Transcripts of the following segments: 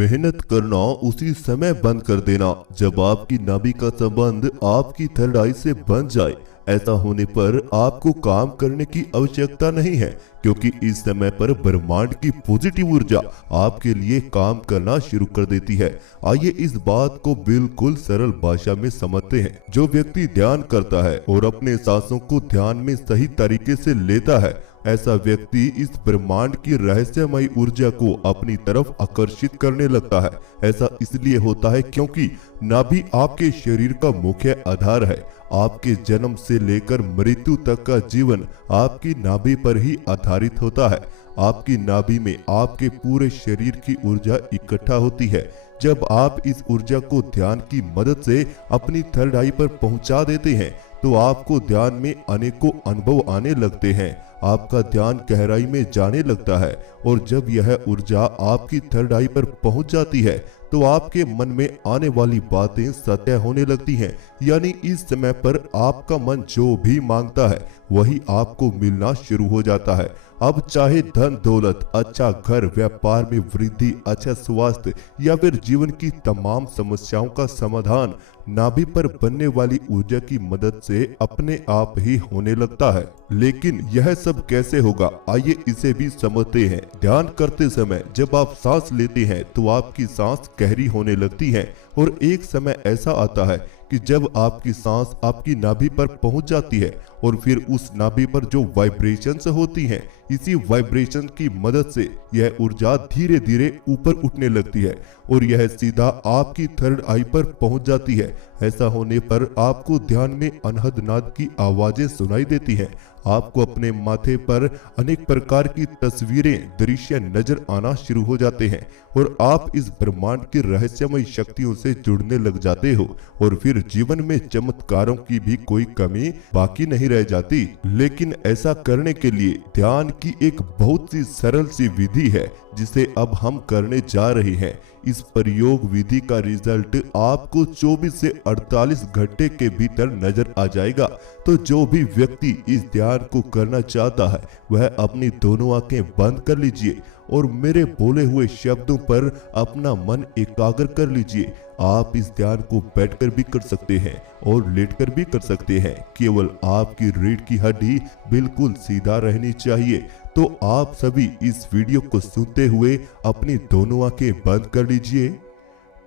मेहनत करना उसी समय बंद कर देना जब आपकी नाभि का संबंध आपकी थर्ड आई से बन जाए। ऐसा होने पर आपको काम करने की आवश्यकता नहीं है, क्योंकि इस समय पर ब्रह्मांड की पॉजिटिव ऊर्जा आपके लिए काम करना शुरू कर देती है। आइए इस बात को बिल्कुल सरल भाषा में समझते हैं। जो व्यक्ति ध्यान करता है और अपने सांसों को ध्यान में सही तरीके से लेता है, ऐसा व्यक्ति इस ब्रह्मांड की रहस्यमयी ऊर्जा को अपनी तरफ आकर्षित करने लगता है। ऐसा इसलिए होता है क्योंकि नाभि आपके शरीर का मुख्य आधार है। आपके जन्म से लेकर मृत्यु तक का जीवन आपकी नाभि पर ही आधारित होता है। आपकी नाभि में आपके पूरे शरीर की ऊर्जा इकट्ठा होती है। जब आप इस ऊर्जा को ध्यान की मदद से अपनी थर्ड आई पर पहुंचा देते हैं, तो आपको ध्यान में अनेकों अनुभव आने लगते हैं। आपका ध्यान गहराई में जाने लगता है और जब यह ऊर्जा आपकी थर्ड आई पर पहुंच जाती है, तो आपके मन में आने वाली बातें सत्य होने लगती हैं। यानी इस समय पर आपका मन जो भी मांगता है वही आपको मिलना शुरू हो जाता है। अब चाहे धन दौलत, अच्छा घर, व्यापार में वृद्धि, अच्छा स्वास्थ्य या फिर जीवन की तमाम समस्याओं का समाधान नाभि पर बनने वाली ऊर्जा की मदद से अपने आप ही होने लगता है। लेकिन यह सब कैसे होगा, आइए इसे भी समझते हैं। ध्यान करते समय जब आप सांस लेते हैं तो आपकी सांस गहरी होने लगती है और एक समय ऐसा आता है कि जब आपकी सांस आपकी नाभि पर पहुंच जाती है और फिर उस नाभि पर जो वाइब्रेशंस होती हैं, इसी वाइब्रेशन की मदद से यह ऊर्जा धीरे धीरे ऊपर उठने लगती है और यह सीधा आपकी थर्ड आई पर पहुंच जाती है। ऐसा होने पर आपको ध्यान में अनहद नाद की आवाजें सुनाई देती हैं। आपको अपने माथे पर अनेक प्रकार की तस्वीरें, दृश्य नजर आना शुरू हो जाते हैं और आप इस ब्रह्मांड की रहस्यमय शक्तियों से जुड़ने लग जाते हो और फिर जीवन में चमत्कारों की भी कोई कमी बाकी नहीं रह जाती। लेकिन ऐसा करने के लिए ध्यान की एक बहुत सी सरल सी विधि है, जिसे अब हम करने जा रहे हैं। इस प्रयोग विधि का रिजल्ट आपको 24 से 48 घंटे के भीतर नजर आ जाएगा। तो जो भी व्यक्ति इस ध्यान को करना चाहता है, वह अपनी दोनों आंखें बंद कर लीजिए और मेरे बोले हुए शब्दों पर अपना मन एकाग्र कर लीजिए। आप इस ध्यान को बैठकर भी कर सकते हैं और लेटकर भी कर सकते हैं। केवल आपकी रीढ़ की हड्डी बिल्कुल सीधा रहनी चाहिए। तो आप सभी इस वीडियो को सुनते हुए अपनी दोनों आंखें बंद कर लीजिए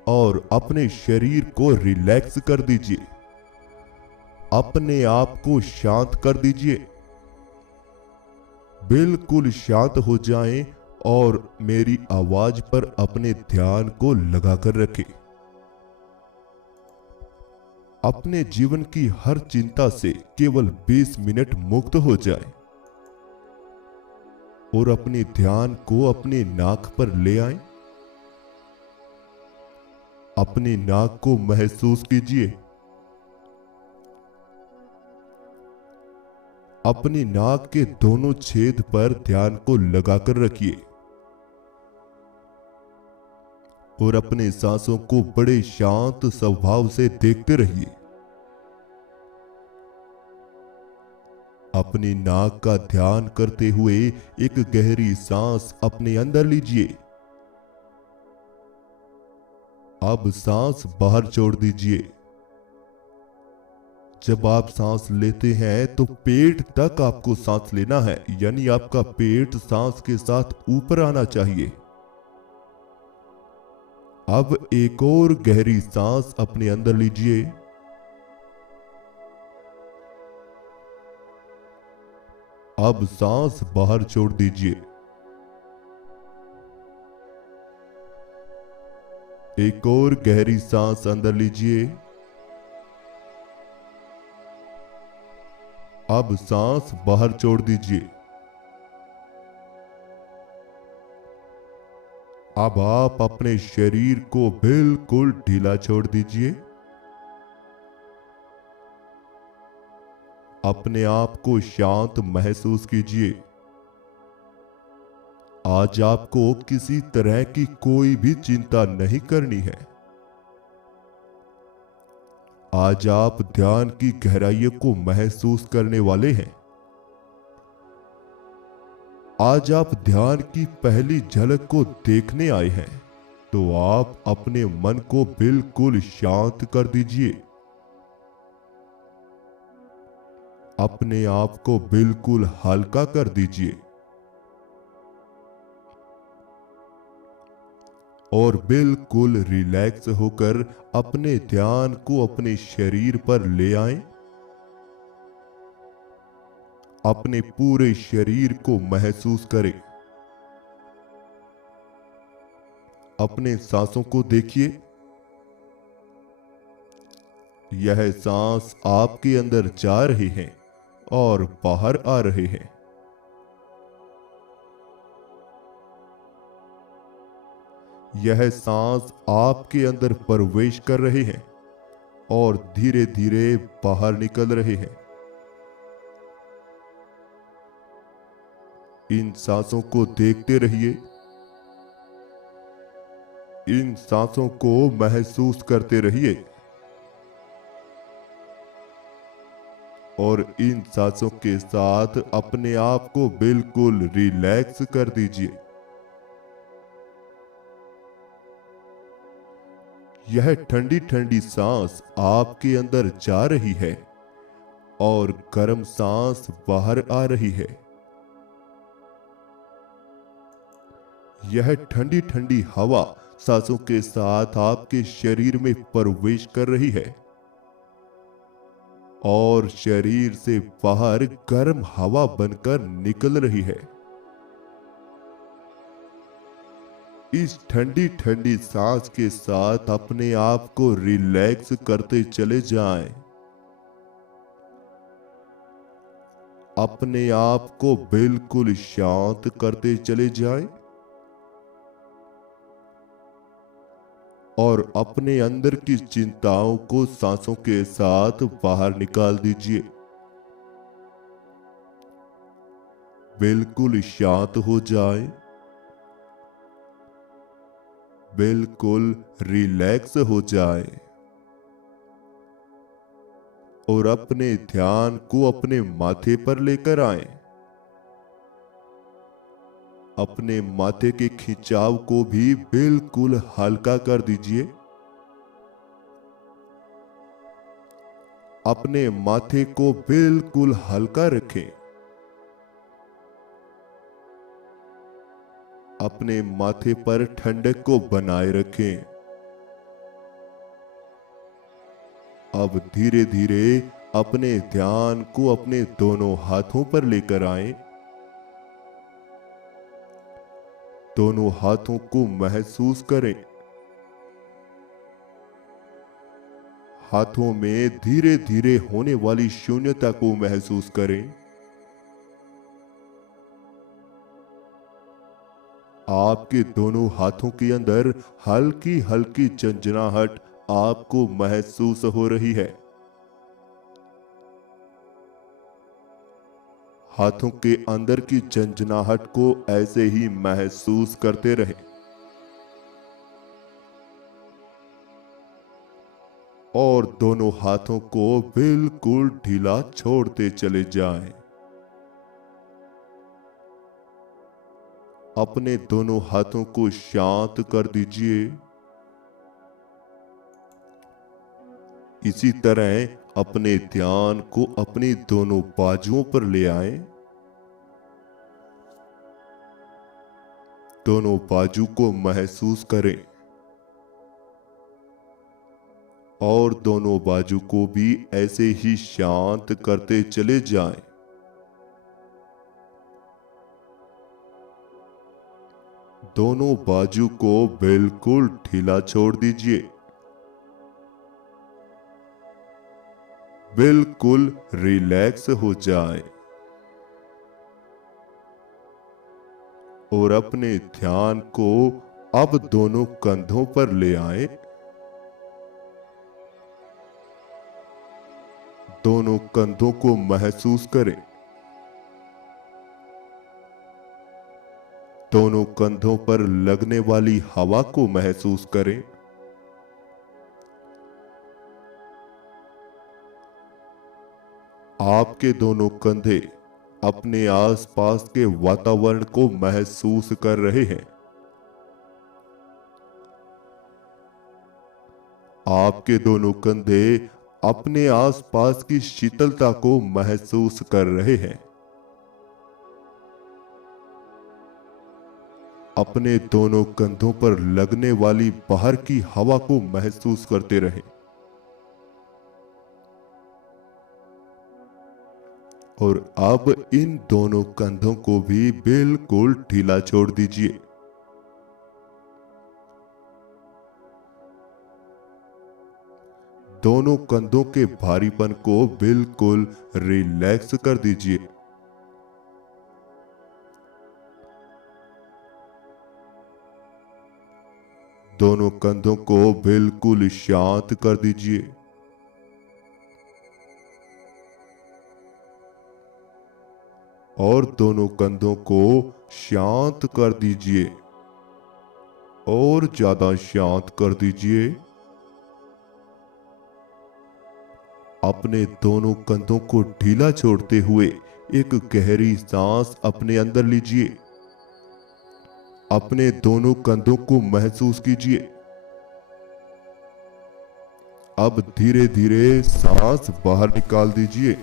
और अपने शरीर को रिलैक्स कर दीजिए। अपने आप को शांत कर दीजिए। बिल्कुल शांत हो जाएं और मेरी आवाज पर अपने ध्यान को लगाकर रखें। अपने जीवन की हर चिंता से केवल 20 मिनट मुक्त हो जाएं और अपने ध्यान को अपने नाक पर ले आएं। अपने नाक को महसूस कीजिए। अपनी नाक के दोनों छेद पर ध्यान को लगाकर रखिए और अपने सांसों को बड़े शांत स्वभाव से देखते रहिए। अपनी नाक का ध्यान करते हुए एक गहरी सांस अपने अंदर लीजिए। अब सांस बाहर छोड़ दीजिए। जब आप सांस लेते हैं तो पेट तक आपको सांस लेना है, यानी आपका पेट सांस के साथ ऊपर आना चाहिए। अब एक और गहरी सांस अपने अंदर लीजिए। अब सांस बाहर छोड़ दीजिए। एक और गहरी सांस अंदर लीजिए। अब सांस बाहर छोड़ दीजिए। अब आप अपने शरीर को बिल्कुल ढीला छोड़ दीजिए। अपने आप को शांत महसूस कीजिए। आज आपको किसी तरह की कोई भी चिंता नहीं करनी है। आज आप ध्यान की गहराइयों को महसूस करने वाले हैं। आज आप ध्यान की पहली झलक को देखने आए हैं। तो आप अपने मन को बिल्कुल शांत कर दीजिए। अपने आप को बिल्कुल हल्का कर दीजिए और बिल्कुल रिलैक्स होकर अपने ध्यान को अपने शरीर पर ले आएं। अपने पूरे शरीर को महसूस करें। अपने सांसों को देखिए। यह सांस आपके अंदर जा रहे हैं और बाहर आ रहे हैं। यह सांस आपके अंदर प्रवेश कर रहे हैं और धीरे धीरे बाहर निकल रहे हैं। इन सांसों को देखते रहिए। इन सांसों को महसूस करते रहिए और इन सांसों के साथ अपने आप को बिल्कुल रिलैक्स कर दीजिए। यह ठंडी ठंडी सांस आपके अंदर जा रही है और गर्म सांस बाहर आ रही है। यह ठंडी ठंडी हवा सांसों के साथ आपके शरीर में प्रवेश कर रही है और शरीर से बाहर गर्म हवा बनकर निकल रही है। इस ठंडी ठंडी सांस के साथ अपने आप को रिलैक्स करते चले जाएं। अपने आप को बिल्कुल शांत करते चले जाएं और अपने अंदर की चिंताओं को सांसों के साथ बाहर निकाल दीजिए। बिल्कुल शांत हो जाए। बिल्कुल रिलैक्स हो जाए और अपने ध्यान को अपने माथे पर लेकर आए। अपने माथे के खिंचाव को भी बिल्कुल हल्का कर दीजिए। अपने माथे को बिल्कुल हल्का रखें। अपने माथे पर ठंडक को बनाए रखें। अब धीरे धीरे अपने ध्यान को अपने दोनों हाथों पर लेकर आएं। दोनों हाथों को महसूस करें। हाथों में धीरे धीरे होने वाली शून्यता को महसूस करें। आपके दोनों हाथों के अंदर हल्की हल्की झंझनाहट आपको महसूस हो रही है। हाथों के अंदर की झंझनाहट को ऐसे ही महसूस करते रहें और दोनों हाथों को बिल्कुल ढीला छोड़ते चले जाएं। अपने दोनों हाथों को शांत कर दीजिए। इसी तरह अपने ध्यान को अपनी दोनों बाजुओं पर ले आएं। दोनों बाजू को महसूस करें और दोनों बाजू को भी ऐसे ही शांत करते चले जाएं। दोनों बाजू को बिल्कुल ढीला छोड़ दीजिए। बिल्कुल रिलैक्स हो जाए और अपने ध्यान को अब दोनों कंधों पर ले आए। दोनों कंधों को महसूस करें। दोनों कंधों पर लगने वाली हवा को महसूस करें। आपके दोनों कंधे अपने आसपास के वातावरण को महसूस कर रहे हैं। आपके दोनों कंधे अपने आसपास की शीतलता को महसूस कर रहे हैं। अपने दोनों कंधों पर लगने वाली बाहर की हवा को महसूस करते रहें और अब इन दोनों कंधों को भी बिल्कुल ढीला छोड़ दीजिए। दोनों कंधों के भारीपन को बिल्कुल रिलैक्स कर दीजिए। दोनों कंधों को बिल्कुल शांत कर दीजिए। और दोनों कंधों को शांत कर दीजिए और ज्यादा शांत कर दीजिए। अपने दोनों कंधों को ढीला छोड़ते हुए एक गहरी सांस अपने अंदर लीजिए। अपने दोनों कंधों को महसूस कीजिए। अब धीरे धीरे सांस बाहर निकाल दीजिए।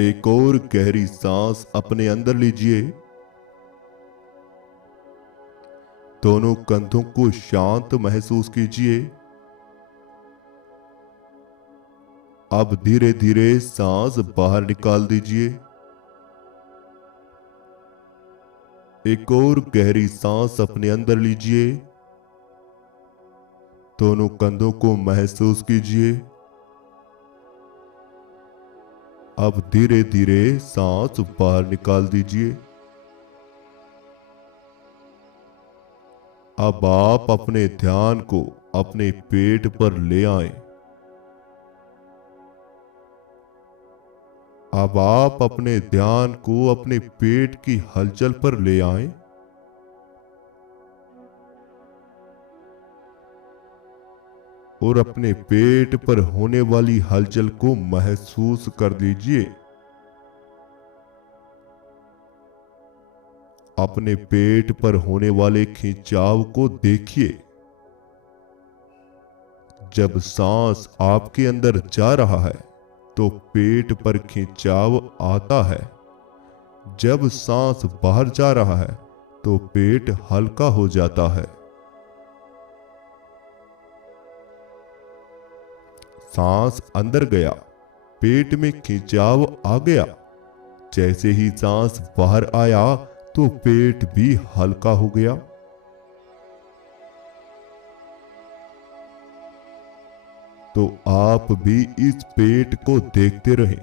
एक और गहरी सांस अपने अंदर लीजिए। दोनों कंधों को शांत महसूस कीजिए। अब धीरे धीरे सांस बाहर निकाल दीजिए। एक और गहरी सांस अपने अंदर लीजिए। दोनों कंधों को महसूस कीजिए। अब धीरे धीरे सांस बाहर निकाल दीजिए। अब आप अपने ध्यान को अपने पेट पर ले आएं। अब आप अपने ध्यान को अपने पेट की हलचल पर ले आएं। और अपने पेट पर होने वाली हलचल को महसूस कर लीजिए। अपने पेट पर होने वाले खिंचाव को देखिए। जब सांस आपके अंदर जा रहा है तो पेट पर खिंचाव आता है। जब सांस बाहर जा रहा है तो पेट हल्का हो जाता है। सांस अंदर गया, पेट में खिंचाव आ गया। जैसे ही सांस बाहर आया तो पेट भी हल्का हो गया। तो आप भी इस पेट को देखते रहें।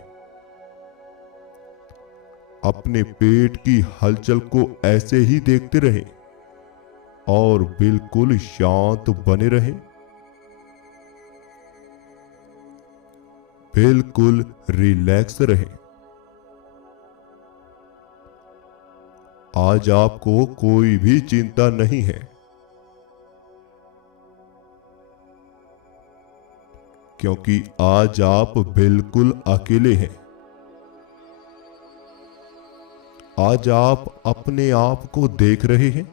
अपने पेट की हलचल को ऐसे ही देखते रहें और बिल्कुल शांत बने रहें। बिल्कुल रिलैक्स रहें। आज आपको कोई भी चिंता नहीं है, क्योंकि आज आप बिल्कुल अकेले हैं। आज आप अपने आप को देख रहे हैं।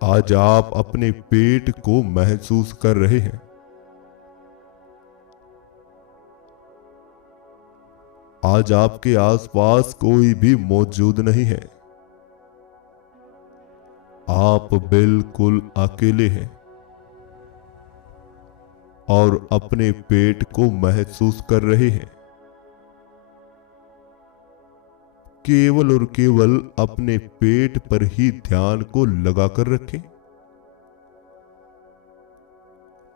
आज आप अपने पेट को महसूस कर रहे हैं। आज आपके आसपास कोई भी मौजूद नहीं है। आप बिल्कुल अकेले हैं और अपने पेट को महसूस कर रहे हैं। केवल और केवल अपने पेट पर ही ध्यान को लगाकर रखें।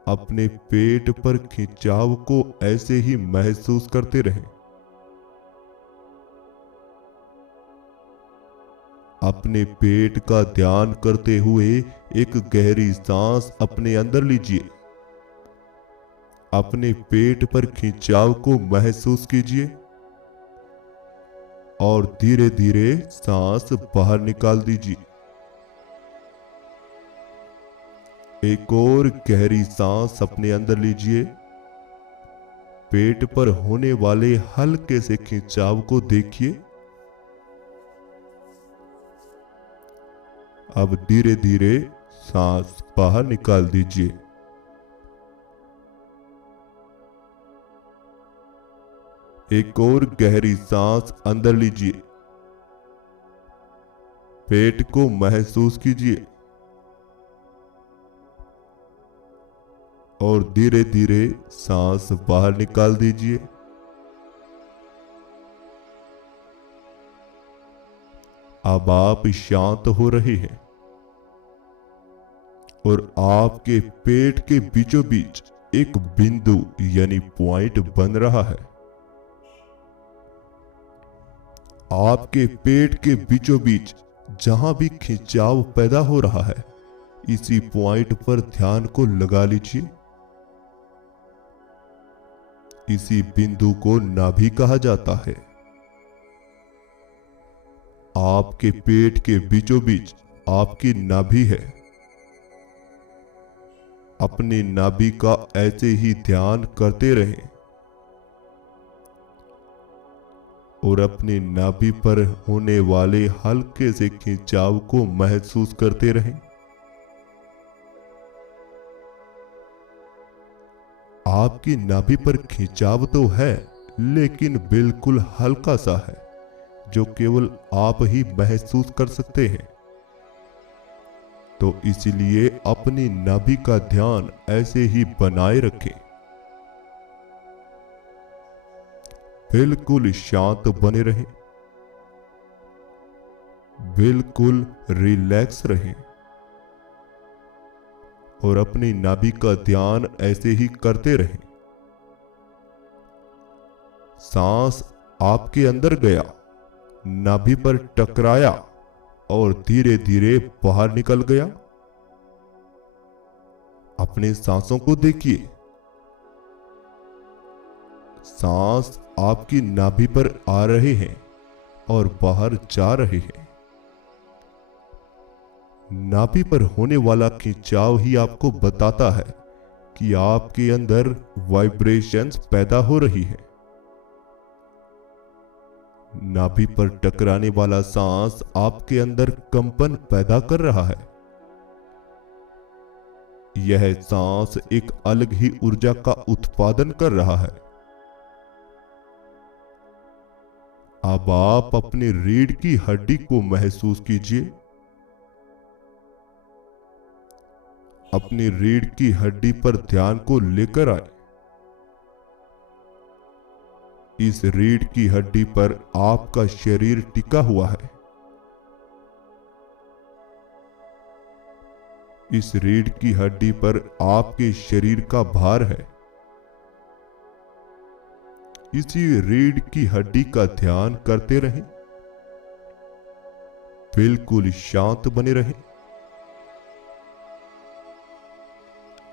अपने पेट पर खिंचाव को ऐसे ही महसूस करते रहें। अपने पेट का ध्यान करते हुए एक गहरी सांस अपने अंदर लीजिए। अपने पेट पर खिंचाव को महसूस कीजिए और धीरे धीरे सांस बाहर निकाल दीजिए। एक और गहरी सांस अपने अंदर लीजिए। पेट पर होने वाले हल्के से खिंचाव को देखिए अब धीरे धीरे सांस बाहर निकाल दीजिए। एक और गहरी सांस अंदर लीजिए। पेट को महसूस कीजिए और धीरे धीरे सांस बाहर निकाल दीजिए। अब आप शांत हो रहे हैं और आपके पेट के बीचों बीच एक बिंदु यानी पॉइंट बन रहा है। आपके पेट के बीचों बीच जहां भी खिंचाव पैदा हो रहा है, इसी पॉइंट पर ध्यान को लगा लीजिए। इसी बिंदु को नाभि कहा जाता है। आपके पेट के बीचों बीच आपकी नाभि है। अपनी नाभि का ऐसे ही ध्यान करते रहें और अपनी नाभि पर होने वाले हल्के से खिंचाव को महसूस करते रहें। आपकी नाभि पर खिंचाव तो है, लेकिन बिल्कुल हल्का सा है, जो केवल आप ही महसूस कर सकते हैं। तो इसलिए अपनी नाभि का ध्यान ऐसे ही बनाए रखें। बिल्कुल शांत बने रहें, बिल्कुल रिलैक्स रहें और अपनी नाभि का ध्यान ऐसे ही करते रहें। सांस आपके अंदर गया, नाभि पर टकराया और धीरे धीरे बाहर निकल गया। अपने सांसों को देखिए। सांस आपकी नाभि पर आ रहे हैं और बाहर जा रहे हैं। नाभि पर होने वाला खिंचाव ही आपको बताता है कि आपके अंदर वाइब्रेशंस पैदा हो रही है। नाभि पर टकराने वाला सांस आपके अंदर कंपन पैदा कर रहा है। यह सांस एक अलग ही ऊर्जा का उत्पादन कर रहा है। अब आप अपनी रीढ़ की हड्डी को महसूस कीजिए। अपनी रीढ़ की हड्डी पर ध्यान को लेकर आए। इस रीढ़ की हड्डी पर आपका शरीर टिका हुआ है। इस रीढ़ की हड्डी पर आपके शरीर का भार है। इसी रीढ़ की हड्डी का ध्यान करते रहें। बिल्कुल शांत बने रहें।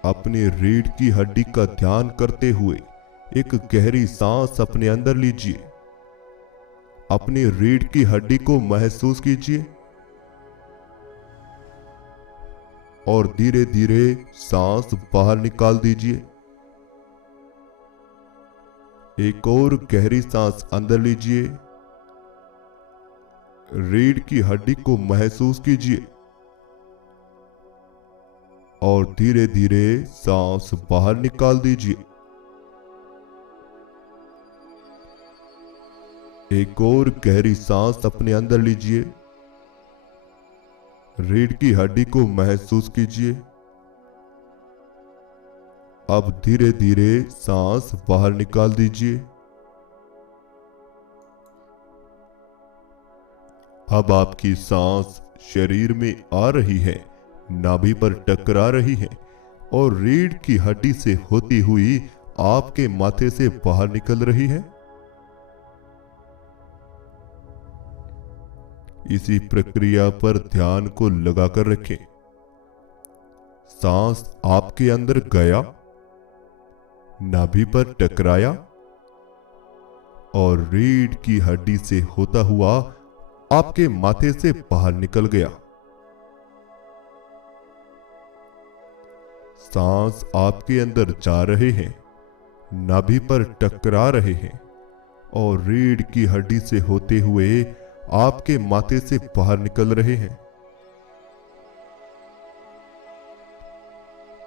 अपनी रीढ़ की हड्डी का ध्यान करते हुए एक गहरी सांस अपने अंदर लीजिए। अपनी रीढ़ की हड्डी को महसूस कीजिए और धीरे धीरे सांस बाहर निकाल दीजिए। एक और गहरी सांस अंदर लीजिए। रीढ़ की हड्डी को महसूस कीजिए और धीरे धीरे सांस बाहर निकाल दीजिए। एक और गहरी सांस अपने अंदर लीजिए। रीढ़ की हड्डी को महसूस कीजिए। अब धीरे धीरे सांस बाहर निकाल दीजिए। अब आपकी सांस शरीर में आ रही है, नाभि पर टकरा रही है और रीढ़ की हड्डी से होती हुई आपके माथे से बाहर निकल रही है। इसी प्रक्रिया पर ध्यान को लगाकर रखें। सांस आपके अंदर गया, नाभि पर टकराया और रीढ़ की हड्डी से होता हुआ आपके माथे से बाहर निकल गया। सांस आपके अंदर जा रहे हैं, नाभि पर टकरा रहे हैं और रीढ़ की हड्डी से होते हुए आपके माथे से बाहर निकल रहे हैं।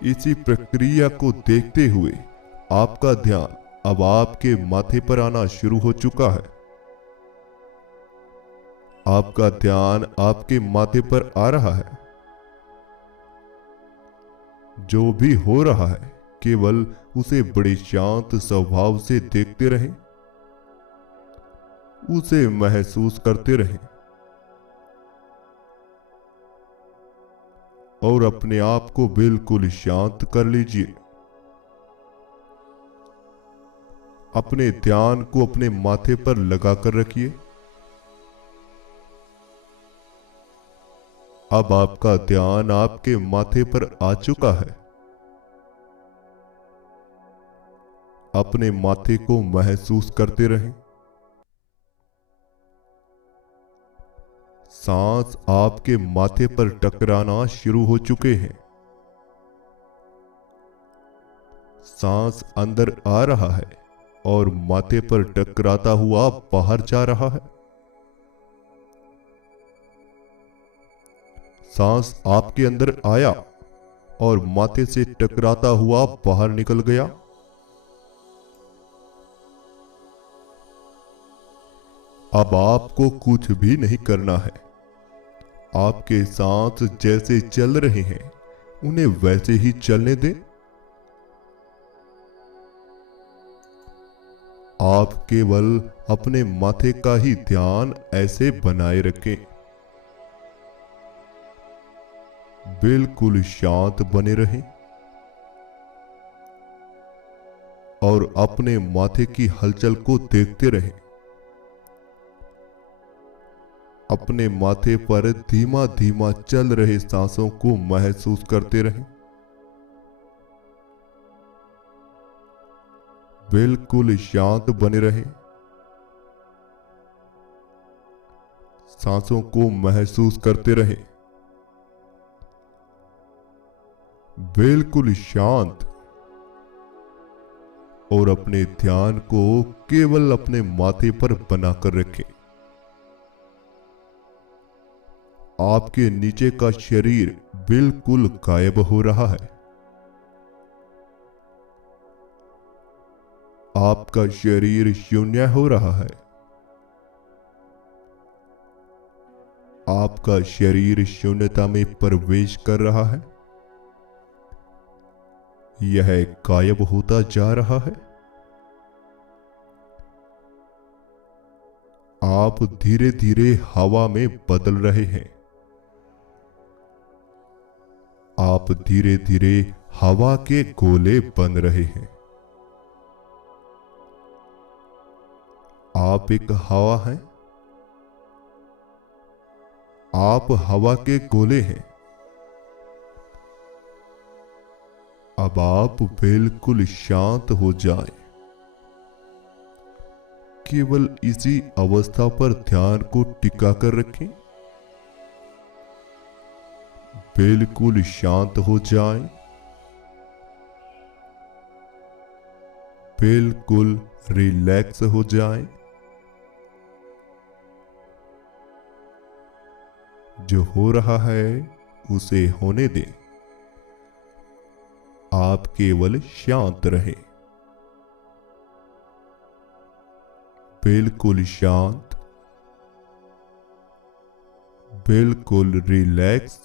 इसी प्रक्रिया को देखते हुए आपका ध्यान अब आपके माथे पर आना शुरू हो चुका है। आपका ध्यान आपके माथे पर आ रहा है। जो भी हो रहा है केवल उसे बड़े शांत स्वभाव से देखते रहें, उसे महसूस करते रहें और अपने आप को बिल्कुल शांत कर लीजिए। अपने ध्यान को अपने माथे पर लगाकर रखिए। अब आपका ध्यान आपके माथे पर आ चुका है। अपने माथे को महसूस करते रहें। सांस आपके माथे पर टकराना शुरू हो चुके हैं। सांस अंदर आ रहा है और माथे पर टकराता हुआ बाहर जा रहा है। सांस आपके अंदर आया और माथे से टकराता हुआ बाहर निकल गया। अब आपको कुछ भी नहीं करना है। आपके सांस जैसे चल रहे हैं उन्हें वैसे ही चलने दें। आप केवल अपने माथे का ही ध्यान ऐसे बनाए रखें। बिल्कुल शांत बने रहें और अपने माथे की हलचल को देखते रहें। अपने माथे पर धीमा धीमा चल रहे सांसों को महसूस करते रहें। बिल्कुल शांत बने रहें। सांसों को महसूस करते रहें। बिल्कुल शांत और अपने ध्यान को केवल अपने माथे पर बनाकर रखें। आपके नीचे का शरीर बिल्कुल गायब हो रहा है। आपका शरीर शून्य हो रहा है। आपका शरीर शून्यता में प्रवेश कर रहा है। यह गायब होता जा रहा है। आप धीरे धीरे हवा में बदल रहे हैं। आप धीरे धीरे हवा के गोले बन रहे हैं। आप एक हवा हैं। आप हवा के गोले हैं। अब आप बिल्कुल शांत हो जाएं। केवल इसी अवस्था पर ध्यान को टिका कर रखें। बिल्कुल शांत हो जाएं। बिल्कुल रिलैक्स हो जाएं। जो हो रहा है उसे होने दें। आप केवल शांत रहें। बिल्कुल शांत, बिल्कुल रिलैक्स,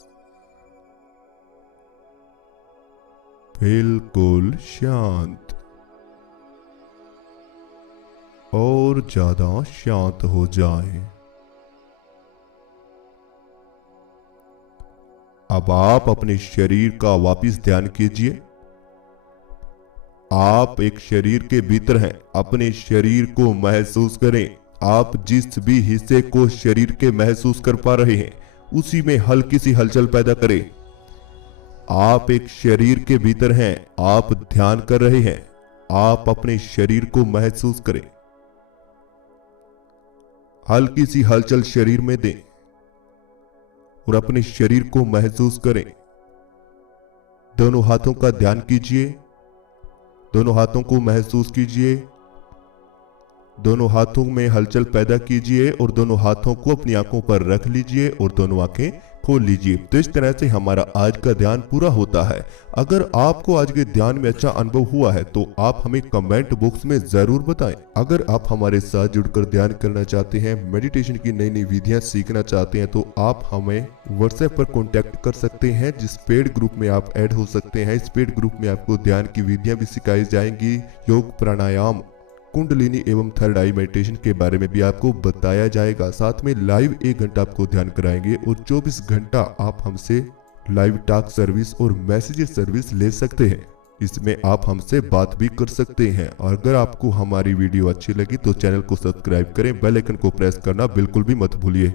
बिल्कुल शांत और ज्यादा शांत हो जाएं। अब आप अपने शरीर का वापस ध्यान कीजिए। आप एक शरीर के भीतर हैं। अपने शरीर को महसूस करें। आप जिस भी हिस्से को शरीर के महसूस कर पा रहे हैं उसी में हल्की सी हलचल पैदा करें। आप एक शरीर के भीतर हैं। आप ध्यान कर रहे हैं। आप अपने शरीर को महसूस करें। हल्की सी हलचल शरीर में दें और अपने शरीर को महसूस करें। दोनों हाथों का ध्यान कीजिए। दोनों हाथों को महसूस कीजिए। दोनों हाथों में हलचल पैदा कीजिए और दोनों हाथों को अपनी आंखों पर रख लीजिए और दोनों आंखें खोल लीजिए। तो इस तरह से हमारा आज का ध्यान पूरा होता है। अगर आपको आज के ध्यान में अच्छा अनुभव हुआ है तो आप हमें कमेंट बॉक्स में जरूर बताएं। अगर आप हमारे साथ जुड़कर ध्यान करना चाहते हैं, मेडिटेशन की नई नई विधियां सीखना चाहते हैं, तो आप हमें व्हाट्सएप पर कांटेक्ट कर सकते हैं, जिस पेड ग्रुप में आप ऐड हो सकते हैं। इस पेड ग्रुप में आपको ध्यान की विधियां भी सिखाई जाएंगी, योग, प्राणायाम, कुंडलिनी एवं थर्ड आई मेडिटेशन के बारे में भी आपको बताया जाएगा। साथ में लाइव 1 घंटा आपको ध्यान कराएंगे और 24 घंटा आप हमसे लाइव टॉक सर्विस और मैसेजेस सर्विस ले सकते हैं। इसमें आप हमसे बात भी कर सकते हैं। और अगर आपको हमारी वीडियो अच्छी लगी तो चैनल को सब्सक्राइब करें, बेल आइकन को प्रेस करना बिल्कुल भी मत भूलिए।